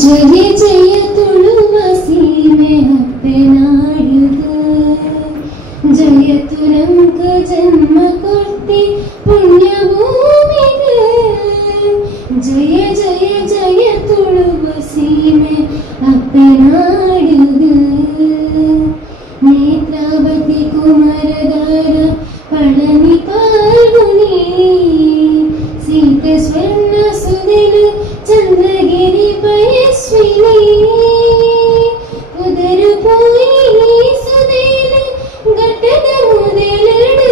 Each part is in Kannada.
ಜಯ ಜಯ ತುಳುವ ಸೀಮೆ ಅಪ್ಪೆನಾಡುಗ ಜಯತು ನಮ್ಗ ಜನ್ಮ ಕೊಡ್ತಿ ಪುಣ್ಯ ಭೂಮಿಗ ಜಯ ಜಯ ಜಯ ತುಳುವ ಸೀಮೆ ಅಪ್ಪೆನಾಡುಗ ನೇತ್ರಾವತಿ ಕುಮಾರಧಾರ ಪಳನಿ ಪಾಲ್ಗುಣಿ ಸೀತೆ ಸ್ವರ್ಣ ಸುದಿಲು ಚಂದ್ರಗಿರಿ ಪಯಸ್ವಿನಿ ಉದರು ಪೋಯಿ ಸುದೇಲು ಘಟ್ಟದ ಮುದೆಲಡು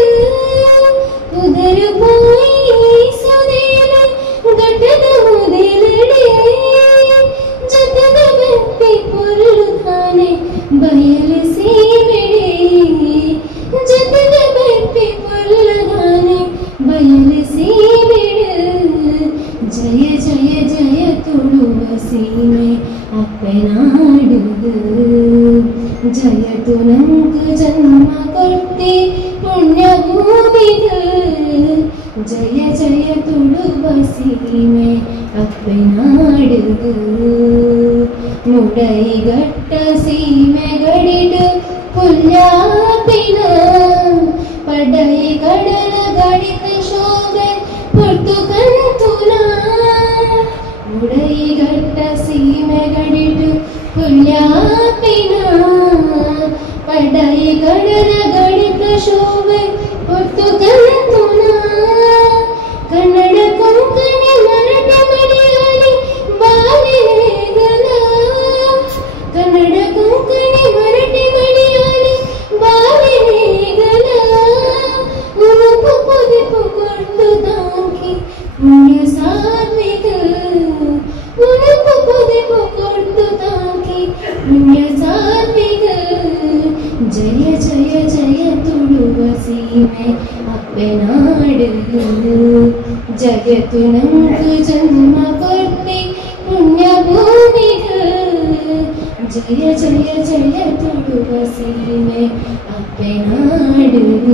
ಉದರು ಪೋಯಿ ಸುದೇಲು ಘಟ್ಟದ ಮುದೆಲಡೆ ಜಗದ ಬಪ್ಪಿ ಪೊರ್ಲು ತಾನೆ ಬಯಲು ಸೀಮೆಡೆ ಜಗದ ಬಪ್ಪಿ ಪೊರ್ಲು ತಾನೆ ಬಯಲು ಸೀಮೆಡೆ ಜಯ ಜಯ ಜಯ ತುಳುವ ಸೀಮೆ ಅಪ್ಪೆನಾಡುಗ ಜಯತು ನಂಗ ಜನ್ಮ ಕೊಡ್ತಿ ಪುಣ್ಯ ಭೂಮಿಗ ಜಯ ಜಯ ತುಳುವ ಸೀಮೆ ಅಪ್ಪೆನಾಡುಗ ಮುಡೈಗಟ್ಟ ಸೀಮೆ ಗಡಿಡು ಪುಲ್ಯಾಪಿನ ಪಡೈ ಕಡಲ ಗಡಿತ ಶೋಭೆ ಪುರ್ತು ಕಂತುಲ ಮುಡೈಗಟ್ಟ ಸೀಮೆ ಗಡಿಡು ಪುಲ್ಯಾಪಿನ ಪಡೈ ಕಡಲ ಗಡಿತ ಶೋಭೆ ಪುರ್ತು ಕಂತುಲ ಕನ್ನಡ ಕೊಂಕಣಿ ಮರಾಠಿ ಮಲಯಾಳಿ ಬಾಲಿಗಲ ಕನ್ನಡ ಕೊಂಕಣಿ ಮರಾಠಿ ಮಲಯಾಳಿ ಬಾಲಿಗಲ ಉನುಪು ಪೊದಿಪು ಕೊಡ್ತು ತಾಂಕಿ ಪುಣ್ಯ ಸಾತ್ವಿಕ ಉನುಪು ಪೊದಿಪು ಕೊಡ್ತು ತಾಂಕಿ ಪುಣ್ಯ ಸಾತ್ವಿಕ ಜಯ ಜಯ ಜಯ ತುಳುವ ಸೀಮೆ ಅಪ್ಪೆನಾಡುಗ ಜಗತ್ತು ನಂಗ ಜನ್ಮ ಕೊಡ್ತಿ ಪುಣ್ಯ ಭೂಮಿಗ ಜಯ ಜಯ ಜಯ ತುಳುವ ಸೀಮೆ ಅಪ್ಪೆನಾಡುಗ.